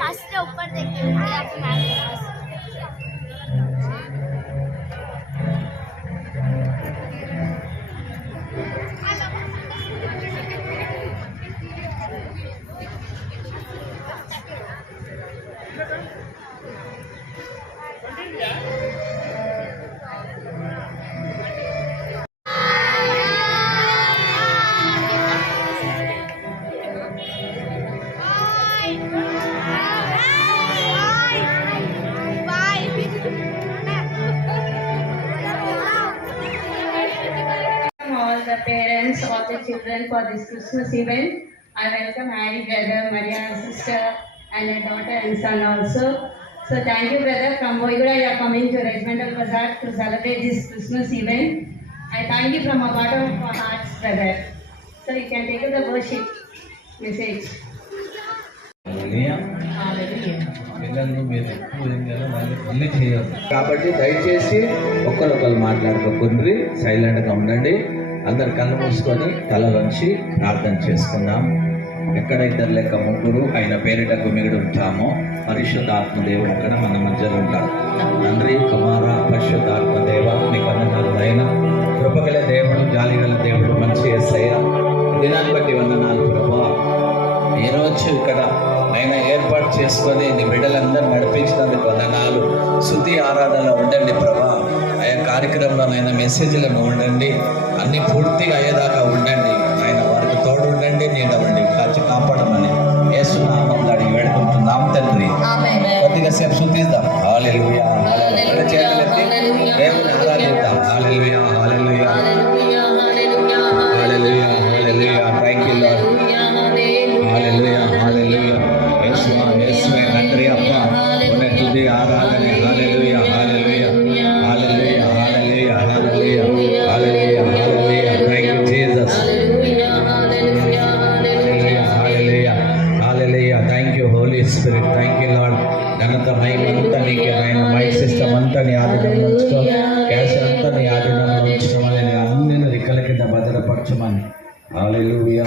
रास्ते ऊपर देखिए all the parents of the children for this Christmas event. I welcome Harry brother, Maria sister, and her daughter and son also. So thank you brother from Boiguda you are coming to Regimental Bazaar to celebrate this Christmas event. I thank you from the bottom of our hearts brother. So you can take the worship message. పిల్లలు మీరు ఎక్కువ ఏం చేయాలో వాళ్ళు అన్నీ చేయాలి కాబట్టి దయచేసి ఒకరొకరు మాట్లాడుకోకుండా సైలెంట్గా ఉండండి. అందరు కళ్ళు మూసుకొని తల వంచి ప్రార్థన చేసుకుందాం. ఎక్కడైతే లెక్క ముగ్గురు ఆయన పేరిట గుమిగుడు ఉంటామో పరిశుద్ధాత్మ దేవుడు అక్కడ మన మధ్యలో ఉంటారు. తండ్రి కుమార పరిశుద్ధాత్మ దేవ మీకు వందనాలు అయినా కృపగల దేవుడు జాలిగల దేవుడు మంచి యేసయ్య దినాన్ని బట్టి వందనాలు ప్రభా. ఈరోజు ఇక్కడ ఆయన ఏర్పాటు చేసుకొని నీ బిడ్డలందరూ నడిపించినందుకు వందనాలు. శుద్ధి ఆరాధన ఉండండి ప్రభా. ఆయా కార్యక్రమంలో ఆయన మెసేజ్లను ఉండండి. అన్ని పూర్తిగా అయ్యేదాకా ఉండండి. ఆయన వారికి తోడు ఉండండి, నీడవండి, కాచి కాపాడమని యేసు నామములో అడిగి వేడుకుంటున్నాం తండ్రి. కొద్దిగా సేపు శుద్ధిద్దాం. హల్లెలూయా చేతులెత్తి దేవుని ఆరాధిద్దాం. Hallelujah hallelujah hallelujah hallelujah. Thank you Lord. Hallelujah hallelujah. యేసువా యేసువే తండ్రి అప్ప ఉన్న తుది ఆరాధన. Hallelujah hallelujah hallelujah hallelujah hallelujah hallelujah hallelujah. Thank you Jesus. Hallelujah hallelujah hallelujah. Thank you Holy Spirit. Thank you Lord. ఘనత మహిమంతా నీకే. ఆయన మైక్ సిస్టమ్ అంతా నీ ఆధీనంలో ఉంచుకో. క్యాష్ అంతా నీ ఆధీనంలో ఉంచుకోమని అన్ని రెక్కల కింద భద్రపరచమని. హల్లెలూయా.